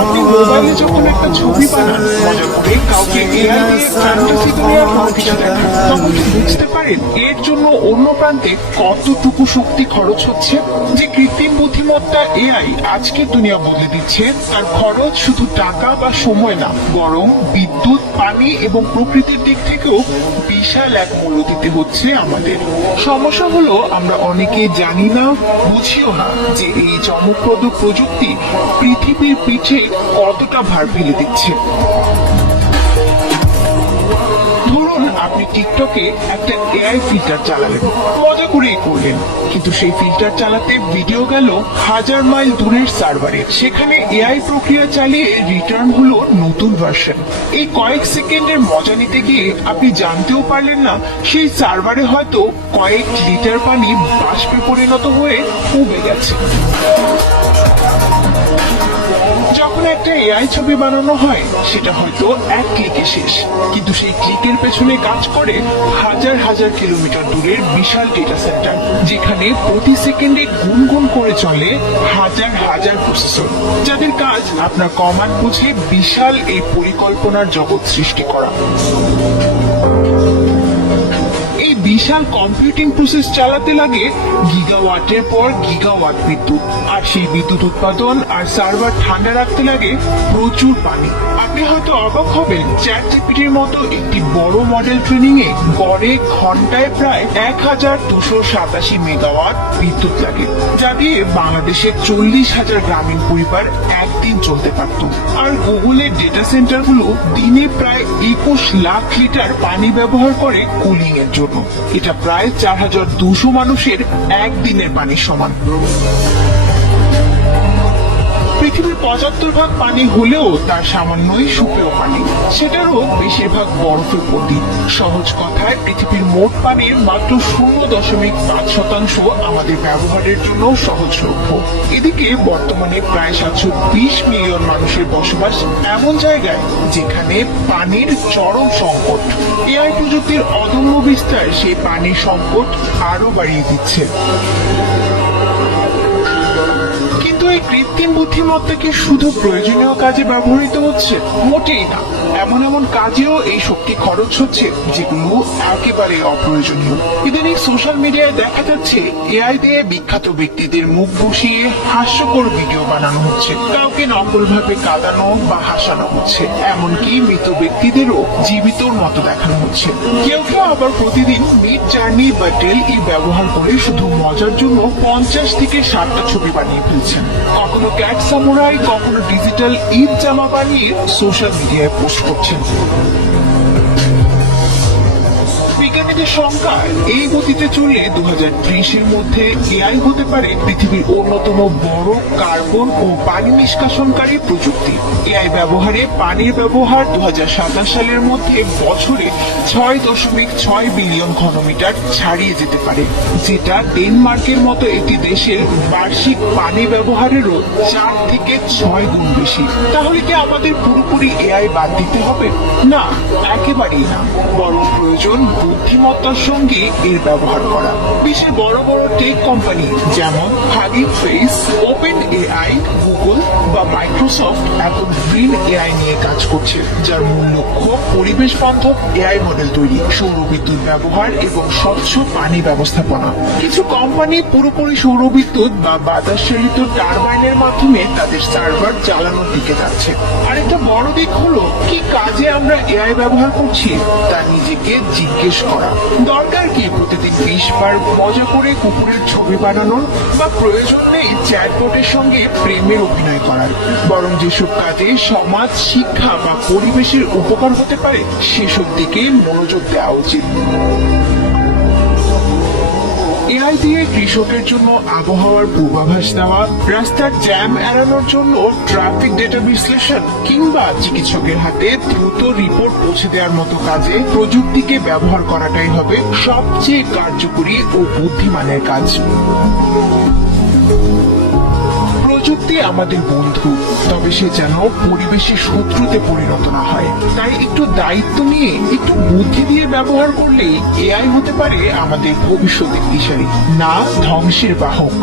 আপনি মোবাইলে যখন একটা ছবি বানান মজা করে কাউকে এআই দিয়ে ফ্যান্টাসি দুনিয়ার কোনো কিছু দেখান, তখন কি বুঝতে পারেন এর জন্য অন্য প্রান্তে কতটুকু শক্তি খরচ হচ্ছে? যে কৃত্রিম বুদ্ধিমত্তা এআই আজকের দুনিয়া বদলে দিচ্ছে, তার খরচ শুধু টাকা বা সময় না, বরং বিদ্যুৎ, পানি এবং প্রকৃতির দিক থেকেও বিশাল এক মূল্য দিতে হচ্ছে আমাদের। সমস্যা হলো আমরা অনেকেই জানি না, বুঝিও না যে এই চমকপ্রদ প্রযুক্তি পৃথিবীর পিঠে কতটা ভার ফেলে দিচ্ছে। ধরুন আপনি টিকটকে একটা এআই ফিল্টার চালালেন, মজা করেই করলেন, কিন্তু সেই ফিল্টার চালাতে ভিডিও গেল হাজার মাইল দূরের সার্ভারে। সেখানে এআই প্রক্রিয়া চালিয়ে রিটার্ন হলো নতুন ভার্সন। এই কয়েক সেকেন্ডের মজা নিতে গিয়ে আপনি জানতেও পারলেন না সেই সার্ভারে হয়তো কয়েক লিটার পানি বাষ্পে পরিণত হয়ে কমে গেছে। যখন একটা এআই ছবি বানানো হয় সেটা হয়তো এক ক্লিকে শেষ, কিন্তু সেই ক্লিকের পেছনে কাজ করে হাজার হাজার কিলোমিটার দূরের বিশাল ডেটা সেন্টার, যেখানে প্রতি সেকেন্ডে গুনগুন করে চলে হাজার হাজার প্রসেসর, যাদের কাজ আপনার কমান্ড বুঝে বিশাল এই পরিকল্পনার জগৎ সৃষ্টি করা। বিশাল কম্পিউটিং প্রসেস চালাতে লাগে গিগাওয়াটের পর গিগাওয়াট বিদ্যুৎ, আর সেই বিদ্যুৎ উৎপাদন আর সার্ভার ঠান্ডা রাখতে লাগে প্রচুর পানি। আপনি হয়তো অবাক হবেন, চ্যাটজিপিটির মতো একটি বড় মডেল ট্রেনিং এ গড়ে ঘন্টায় প্রায় 1287 মেগাওয়াট বিদ্যুৎ লাগে, যা দিয়ে বাংলাদেশের 40,000 গ্রামীণ পরিবার একদিন চলতে পারত। আর গুগলের ডেটা সেন্টার গুলো দিনে প্রায় 21 লাখ লিটার পানি ব্যবহার করে কুলিং এর জন্য। এটা প্রায় 4200 মানুষের একদিনের পানির সমান। পৃথিবীর 75% পানি হলেও তার সামান্যই সুপেয় পানি, সেটারও বেশিরভাগ বরফে পতি। সহজ কথায় পৃথিবীর মোট পানির মাত্র 0.5% আমাদের ব্যবহারের জন্য সহজলভ্য। এদিকে বর্তমানে প্রায় 720 মিলিয়ন মানুষের বসবাস এমন জায়গায় যেখানে পানির চরম সংকট। এআই প্রযুক্তির অদম্য বিস্তার সেই পানির সংকট আরো বাড়িয়ে দিচ্ছে। এই কৃত্রিম বুদ্ধিমত্তা কি শুধু প্রয়োজনীয় কাজে ব্যবহৃত হচ্ছে? মোটেই না। এমন এমন কাজেও এই শক্তি খরচ হচ্ছে যেগুলো একেবারে অপ্রয়োজনীয়। ইদানিং সোশ্যাল মিডিয়ায় দেখা যাচ্ছে এআই দিয়ে বিখ্যাত ব্যক্তিদের মুখ বসিয়ে হাস্যকর ভিডিও বানানো হচ্ছে, কাউকে নকল ভাবে কাঁদানো বা হাসানো হচ্ছে, এমনকি মৃত ব্যক্তিদেরও জীবিতর মতো দেখানো হচ্ছে। কেউ কেউ আবার প্রতিদিন মিড জার্নি বা ডেল-ই ব্যবহার করে শুধু মজার জন্য 50 থেকে 60টা ছবি বানিয়ে ফেলছেন। কখনো ক্যাট সামুরাই, কখনো ডিজিটাল ঈদ জামা বানিয়ে সোশ্যাল মিডিয়ায় পোস্ট করছেন। বিজ্ঞানীদের সংখ্যা এই গতিতে চললে 2030-এর মধ্যে এআই হতে পারে পৃথিবীর অন্যতম বড় কার্বন ও পানি নিষ্কাশনকারী প্রযুক্তি। এআই ব্যবহারে পানির ব্যবহার 2027 সালের মধ্যে বছরে 6.6 বিলিয়ন ঘনমিটার ছাড়িয়ে যেতে পারে, যেটা ডেনমার্কের মতো একটি দেশের বার্ষিক পানি ব্যবহারেরও 4 থেকে 6 গুণ বেশি। তাহলে কি আমাদের পুরোপুরি এআই বাদ দিতে হবে? না, একেবারেই না, বরং প্রয়োজন বুদ্ধিমত্তার সঙ্গে এর ব্যবহার করা। বিশ্বের বড় বড় টেক কোম্পানি যেমন hugging face, open AI, Google বা মাইক্রোসফট এখন গ্রিন এআই নিয়ে কাজ করছে, যার মূল লক্ষ্য পরিবেশ বান্ধব এআই মডেল তৈরি, সৌর বিদ্যুৎ ব্যবহার এবং স্বচ্ছ পানি ব্যবস্থাপনা। কিছু কোম্পানি পুরোপুরি সৌর বিদ্যুৎ বা বাতাস চালিত টারবাইনের মাধ্যমে তাদের সার্ভার চালানোর দিকে যাচ্ছে। আরেকটা বড় দিক হলো কি কাজে আমরা এআই ব্যবহার করছি তা নিজেকে জিজ্ঞেস করা। দরকার কি প্রতিদিন 20 বার মজা করে কুকুরের ছবি বানানোর, বা প্রয়োজন নেই চ্যাটবটের সঙ্গে প্রেমের অভিনয় করার। বরং যেসব কাজে সমাজ, শিক্ষা বা পরিবেশের উপকার হতে পারে সেসব দিকে মনোযোগ দেওয়া উচিত। এআই দিয়ে কৃষকের জন্য আবহাওয়ার পূর্বাভাস দেওয়া, রাস্তার জ্যাম এড়ানোর জন্য ট্রাফিক ডেটা বিশ্লেষণ, কিংবা চিকিৎসকের হাতে দ্রুত রিপোর্ট পৌঁছে দেওয়ার মতো কাজে প্রযুক্তিকে ব্যবহার করাটাই হবে সবচেয়ে কার্যকরী ও বুদ্ধিমানের কাজ। প্রযুক্তি আমাদের বন্ধু, তবে সে যেন পরিবেশের শত্রুতে পরিণত না হয়। তাই একটু দায়িত্ব নিয়ে, একটু বুদ্ধি দিয়ে ব্যবহার করলেই এআই হতে পারে আমাদের ভবিষ্যতের দিশারি, না ধ্বংসের বাহক।